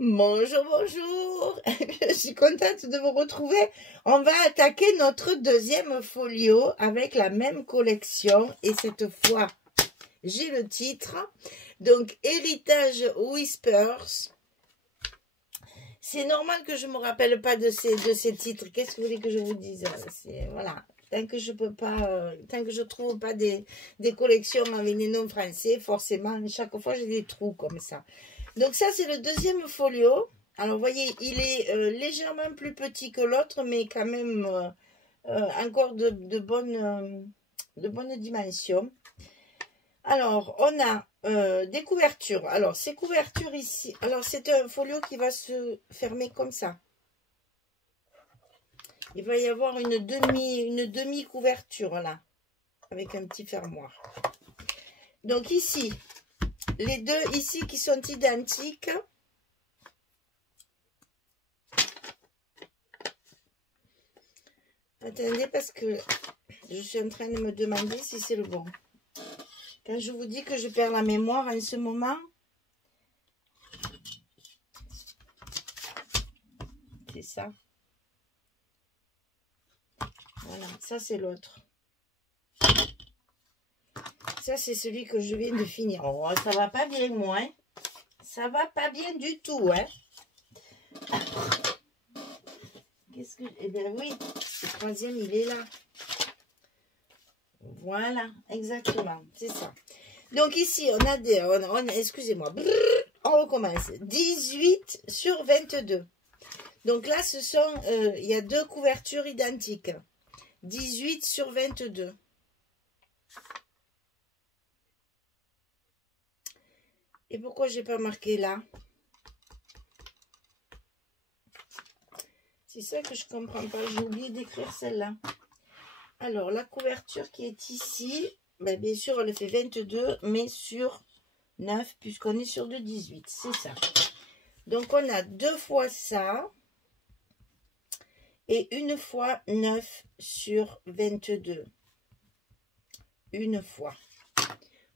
Bonjour, bonjour. Je suis contente de vous retrouver. On va attaquer notre deuxième folio avec la même collection. Et cette fois, j'ai le titre. Donc, Héritage Whispers. C'est normal que je ne me rappelle pas de ces titres. Qu'est-ce que vous voulez que je vous dise? Voilà. Tant que je peux pas, tant que je trouve pas des collections avec les noms français, forcément, chaque fois, j'ai des trous comme ça. Donc ça, c'est le deuxième folio. Alors, vous voyez, il est légèrement plus petit que l'autre, mais quand même encore de bonnes dimensions. Alors, on a des couvertures. Alors, ces couvertures ici, alors c'est un folio qui va se fermer comme ça. Il va y avoir une demi couverture là, avec un petit fermoir. Donc ici, les deux ici qui sont identiques. Attendez, parce que je suis en train de me demander si c'est le bon. Quand je vous dis que je perds la mémoire en ce moment, c'est ça. Voilà, ça c'est l'autre. Ça c'est celui que je viens de finir. Oh, ça va pas bien, moi. Hein. Ça va pas bien du tout, hein. Qu'est-ce que... Eh bien oui, le troisième, il est là. Voilà, exactement, c'est ça. Donc ici, on a des... excusez-moi, on recommence. 18 sur 22. Donc là, ce sont... il y a deux couvertures identiques. 18 sur 22. Et pourquoi j'ai pas marqué là? C'est ça que je comprends pas. J'ai oublié d'écrire celle-là. Alors, la couverture qui est ici, ben, bien sûr, elle fait 22, mais sur 9, puisqu'on est sur de 18. C'est ça. Donc, on a deux fois ça. Et une fois 9 sur 22. Une fois.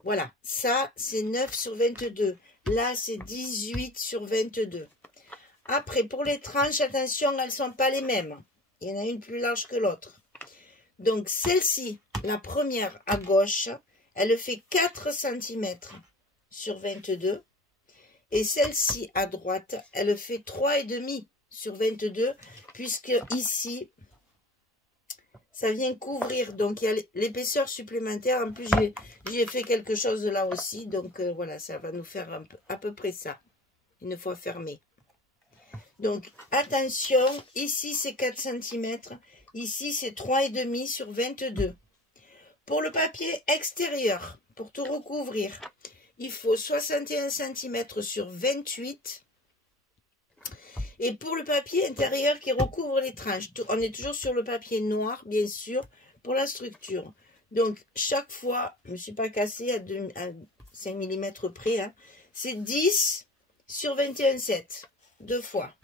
Voilà. Ça, c'est 9 sur 22. Là, c'est 18 sur 22. Après, pour les tranches, attention, elles ne sont pas les mêmes. Il y en a une plus large que l'autre. Donc, celle-ci, la première à gauche, elle fait 4 cm sur 22. Et celle-ci à droite, elle fait 3,5 sur 22, puisque ici, ça vient couvrir. Donc, il y a l'épaisseur supplémentaire. En plus, j'ai fait quelque chose là aussi. Donc, voilà, ça va nous faire à peu près ça, une fois fermé. Donc, attention, ici, c'est 4 cm. Ici, c'est 3,5 sur 22. Pour le papier extérieur, pour tout recouvrir, il faut 61 cm sur 28. Et pour le papier intérieur qui recouvre les tranches, on est toujours sur le papier noir, bien sûr, pour la structure. Donc, chaque fois, je ne me suis pas cassée à 5 mm près, hein, c'est 10 sur 21,7, deux fois.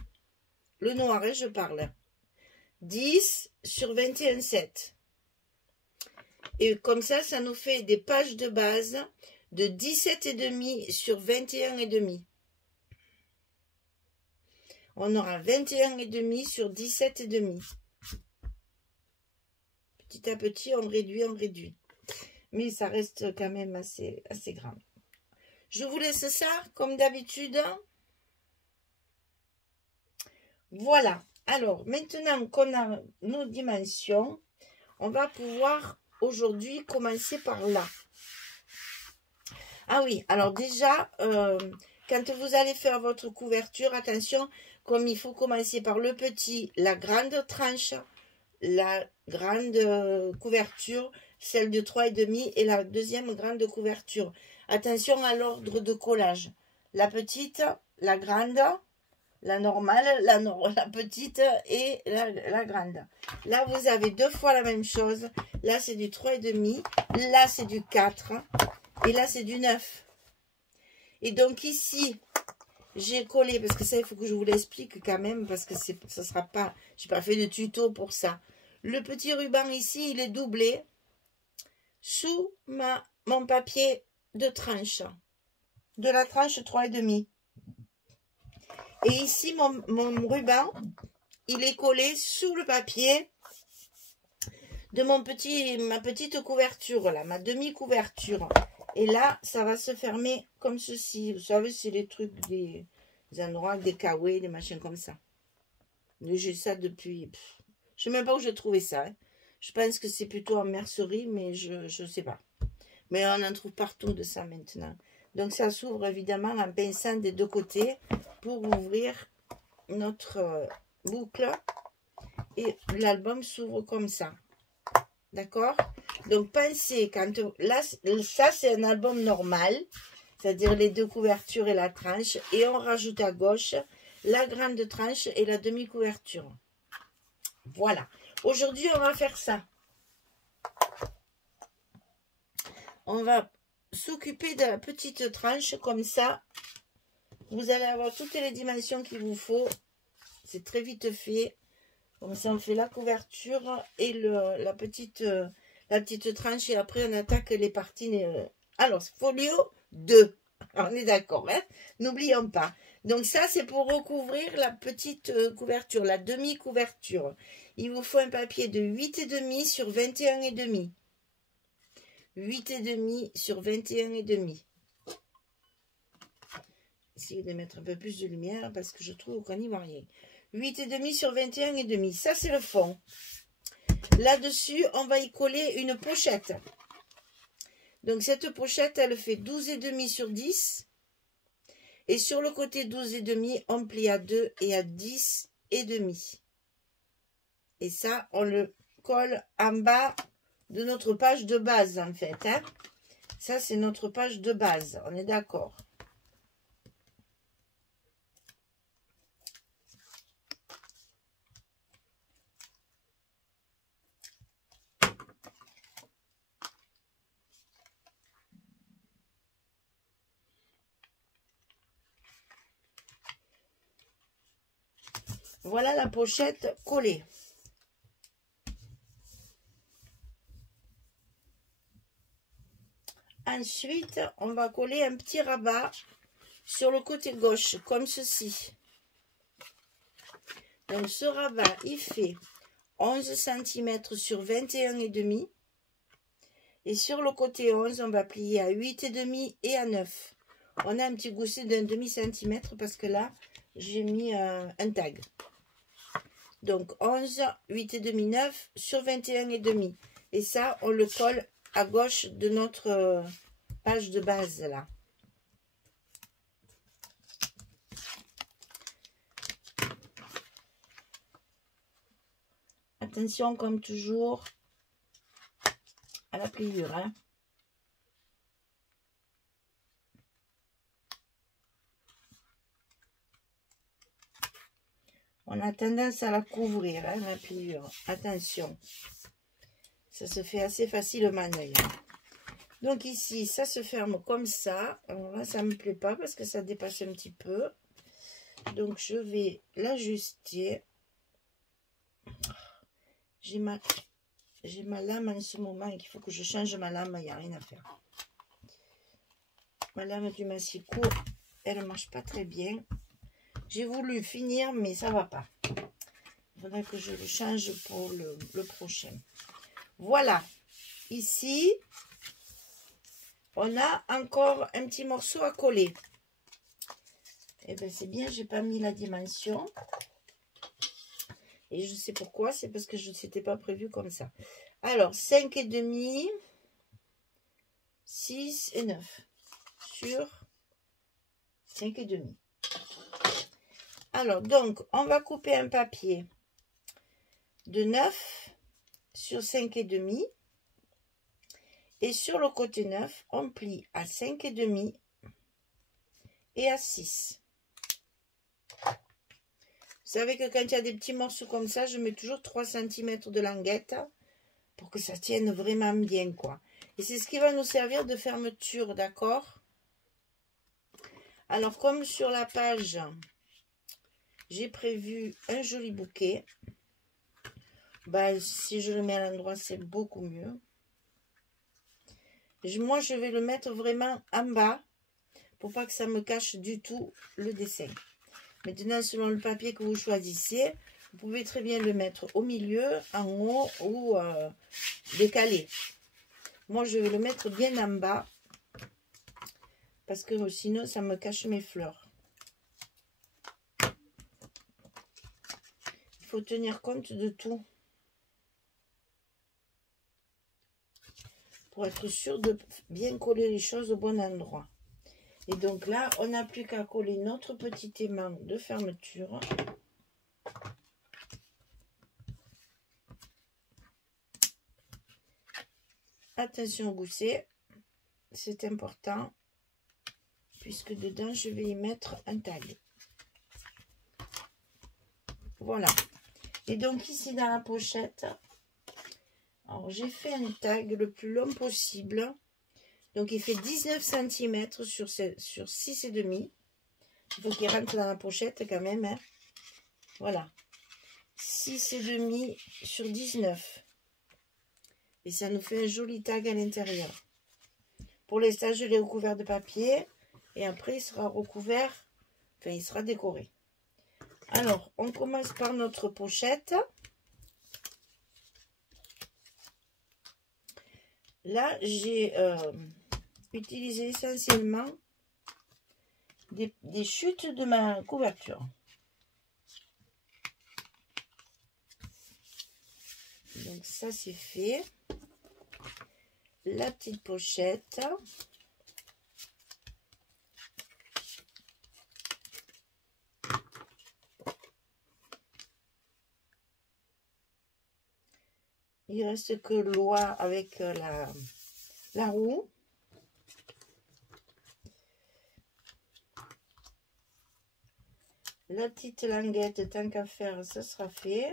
Le noir, hein, je parle. 10 sur 21,7. Et comme ça, ça nous fait des pages de base de 17,5 sur 21,5. On aura 21,5 sur 17,5. Petit à petit, on réduit, on réduit. Mais ça reste quand même assez grand. Je vous laisse ça, comme d'habitude. Voilà. Alors, maintenant qu'on a nos dimensions, on va pouvoir aujourd'hui commencer par là. Ah oui, alors déjà, quand vous allez faire votre couverture, attention, comme il faut commencer par le petit, la grande tranche, la grande couverture, celle de 3,5 et la deuxième grande couverture. Attention à l'ordre de collage. La petite, la grande, la normale, la petite et la grande. Là, vous avez deux fois la même chose. Là, c'est du 3,5. Là, c'est du 4. Et là, c'est du 9. Et donc, ici, j'ai collé, parce que ça, il faut que je vous l'explique quand même, parce que ça sera pas... Je n'ai pas fait de tuto pour ça. Le petit ruban ici, il est doublé sous mon papier de tranche. De la tranche 3,5. Et ici, mon ruban, il est collé sous le papier de ma petite couverture, là, ma demi-couverture. Et là, ça va se fermer comme ceci. Vous savez, c'est les trucs des endroits, des kawaii, des machins comme ça. J'ai ça depuis... je ne sais même pas où j'ai trouvé ça. Hein. Je pense que c'est plutôt en mercerie, mais je ne sais pas. Mais on en trouve partout de ça maintenant. Donc ça s'ouvre évidemment en pinçant des deux côtés pour ouvrir notre boucle. Et l'album s'ouvre comme ça. D'accord? Donc pensez, quand là, ça c'est un album normal, c'est-à-dire les deux couvertures et la tranche. Et on rajoute à gauche la grande tranche et la demi-couverture. Voilà. Aujourd'hui, on va faire ça. On va s'occuper de la petite tranche comme ça. Vous allez avoir toutes les dimensions qu'il vous faut. C'est très vite fait. Comme ça, on fait la couverture et la petite tranche. Et après, on attaque les parties. Alors, folio 2. On est d'accord, hein? N'oublions pas. Donc ça, c'est pour recouvrir la petite couverture, la demi-couverture. Il vous faut un papier de 8,5 sur 21,5. 8,5 sur 21,5. Essayez de mettre un peu plus de lumière parce que je trouve qu'on n'y voit rien. 8,5 sur 21,5. Ça, c'est le fond. Là-dessus, on va y coller une pochette. Donc, cette pochette, elle fait 12,5 sur 10. Et sur le côté 12,5, on plie à 2 et à 10,5. Et ça, on le colle en bas de notre page de base, en fait. Hein. Ça, c'est notre page de base. On est d'accord. Voilà la pochette collée. Ensuite, on va coller un petit rabat sur le côté gauche, comme ceci. Donc, ce rabat, il fait 11 cm sur 21,5. Et sur le côté 11, on va plier à 8,5 et à 9. On a un petit gousset d'un demi-centimètre parce que là, j'ai mis un tag. Donc, 11, 8,5, 9 sur 21,5. Et ça, on le colle à gauche de notre page de base, là. Attention, comme toujours, à la pliure, hein. On a tendance à la couvrir, hein, la pliure. Attention. Ça se fait assez facilement d'ailleurs. Donc ici, ça se ferme comme ça. Alors là, ça ne me plaît pas parce que ça dépasse un petit peu. Donc je vais l'ajuster. J'ai ma lame en ce moment et qu'il faut que je change ma lame. Il n'y a rien à faire. Ma lame du massicot, elle ne marche pas très bien. J'ai voulu finir, mais ça ne va pas. Il faudrait que je le change pour le prochain. Voilà. Ici, on a encore un petit morceau à coller. Et bien, c'est bien, j'ai pas mis la dimension. Et je sais pourquoi, c'est parce que je ne s'était pas prévu comme ça. Alors, 5,5, 6 et 9 sur 5,5. Alors, donc, on va couper un papier de 9 sur 5,5. Et sur le côté 9, on plie à 5,5 et à 6. Vous savez que quand il y a des petits morceaux comme ça, je mets toujours 3 cm de languette pour que ça tienne vraiment bien, quoi. Et c'est ce qui va nous servir de fermeture, d'accord? Alors, comme sur la page, j'ai prévu un joli bouquet. Ben, si je le mets à l'endroit, c'est beaucoup mieux. Moi, je vais le mettre vraiment en bas pour pas que ça me cache du tout le dessin. Maintenant, selon le papier que vous choisissez, vous pouvez très bien le mettre au milieu, en haut ou décalé. Moi, je vais le mettre bien en bas parce que sinon, ça me cache mes fleurs. Il faut tenir compte de tout pour être sûr de bien coller les choses au bon endroit. Et donc là, on n'a plus qu'à coller notre petit aimant de fermeture. Attention au gousset, c'est important, puisque dedans, je vais y mettre un tag. Voilà. Et donc ici, dans la pochette, alors j'ai fait un tag le plus long possible. Donc il fait 19 cm sur 6,5. Il faut qu'il rentre dans la pochette quand même. Hein. Voilà. 6,5 sur 19. Et ça nous fait un joli tag à l'intérieur. Pour l'instant, je l'ai recouvert de papier. Et après, il sera recouvert. Enfin, il sera décoré. Alors, on commence par notre pochette. Là, j'ai utilisé essentiellement des chutes de ma couverture. Donc ça, c'est fait. La petite pochette. Il reste que l'oie avec la roue. La petite languette, tant qu'à faire, ça sera fait.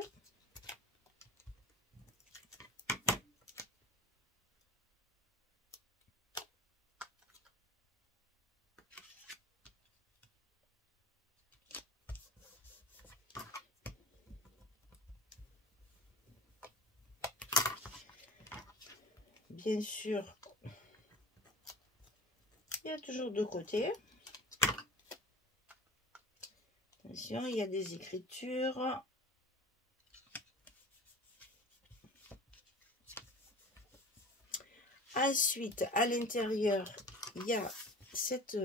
Bien sûr, il y a toujours deux côtés. Attention, il y a des écritures. Ensuite, à l'intérieur, il y a cette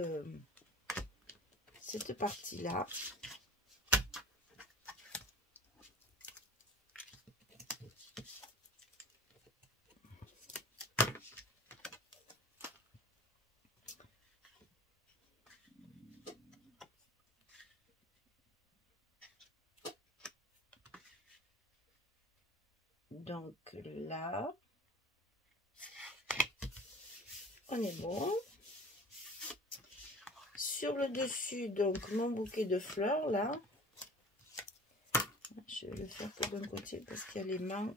partie-là. Donc là, on est bon. Sur le dessus, donc mon bouquet de fleurs là. Je vais le faire que d'un côté parce qu'il y a les mains.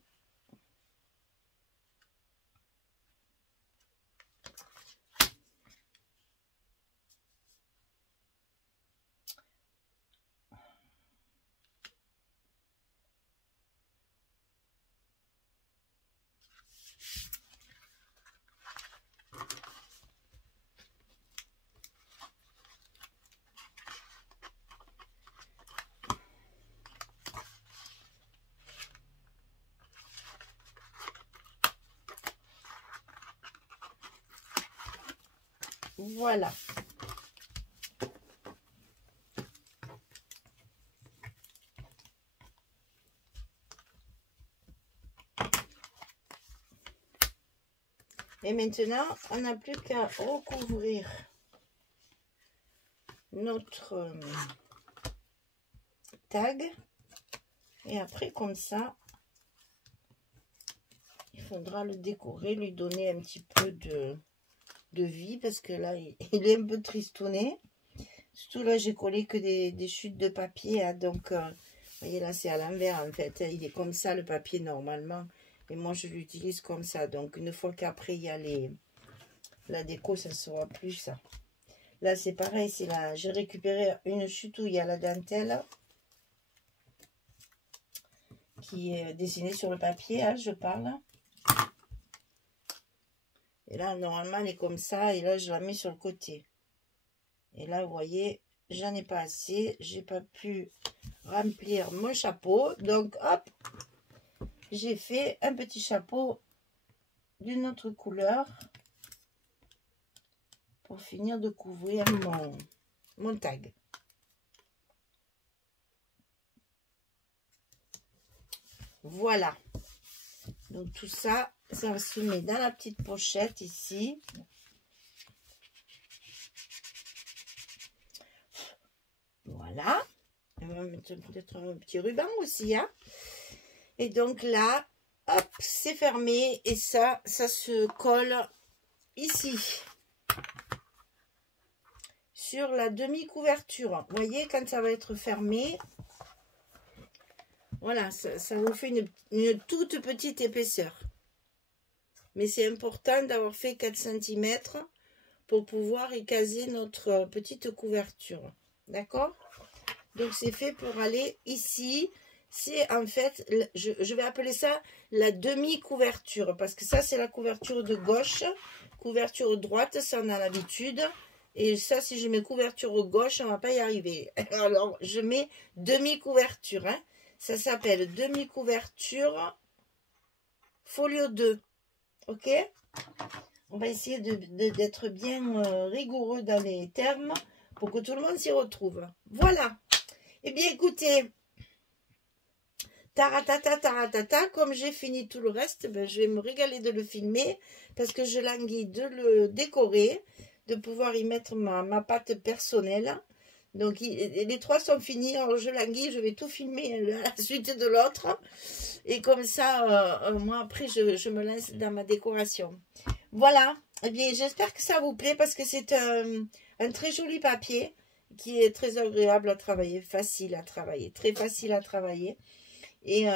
Voilà. Et maintenant, on n'a plus qu'à recouvrir notre tag. Et après, comme ça, il faudra le décorer, lui donner un petit peu de vie. Parce que là, il est un peu tristouné. Surtout là, j'ai collé que des chutes de papier. Hein, donc, vous voyez, là, c'est à l'envers en fait. Il est comme ça, le papier, normalement. Et moi, je l'utilise comme ça. Donc, une fois qu'après, il y a la déco, ça ne sera plus ça. Là, c'est pareil. J'ai récupéré une chute où il y a la dentelle qui est dessinée sur le papier. Hein, je parle. Et là, normalement, elle est comme ça. Et là, je la mets sur le côté. Et là, vous voyez, j'en ai pas assez. J'ai pas pu remplir mon chapeau. Donc, hop, j'ai fait un petit chapeau d'une autre couleur pour finir de couvrir mon tag. Voilà. Donc tout ça, ça se met dans la petite pochette ici. Voilà. On va mettre peut-être un petit ruban aussi, hein. Et donc là, hop, c'est fermé et ça se colle ici. Sur la demi-couverture. Vous voyez, quand ça va être fermé, voilà, ça vous fait une toute petite épaisseur. Mais c'est important d'avoir fait 4 cm pour pouvoir y caser notre petite couverture. D'accord? Donc, c'est fait pour aller ici. C'est en fait, je vais appeler ça la demi-couverture. Parce que ça, c'est la couverture de gauche. Couverture droite, ça, on a l'habitude. Et ça, si je mets couverture gauche, on ne va pas y arriver. Alors, je mets demi-couverture. Hein. Ça s'appelle demi-couverture folio 2. Ok? On va essayer d'être bien rigoureux dans les termes pour que tout le monde s'y retrouve. Voilà. Eh bien, écoutez, taratata, taratata, comme j'ai fini tout le reste, ben, je vais me régaler de le filmer parce que je languis de le décorer, de pouvoir y mettre ma patte personnelle. Donc, les 3 sont finis. Alors, je languis, je vais tout filmer à la suite de l'autre. Et comme ça, moi, après, je me lance dans ma décoration. Voilà. Eh bien, j'espère que ça vous plaît parce que c'est un très joli papier qui est très agréable à travailler, facile à travailler, très facile à travailler. Et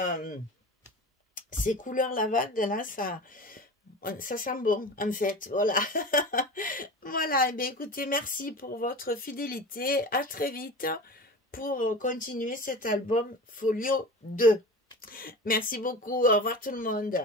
ces couleurs lavande, là, ça sent bon, en fait. Voilà. Voilà. Eh bien, écoutez, merci pour votre fidélité. À très vite pour continuer cet album Folio 2. Merci beaucoup. Au revoir tout le monde.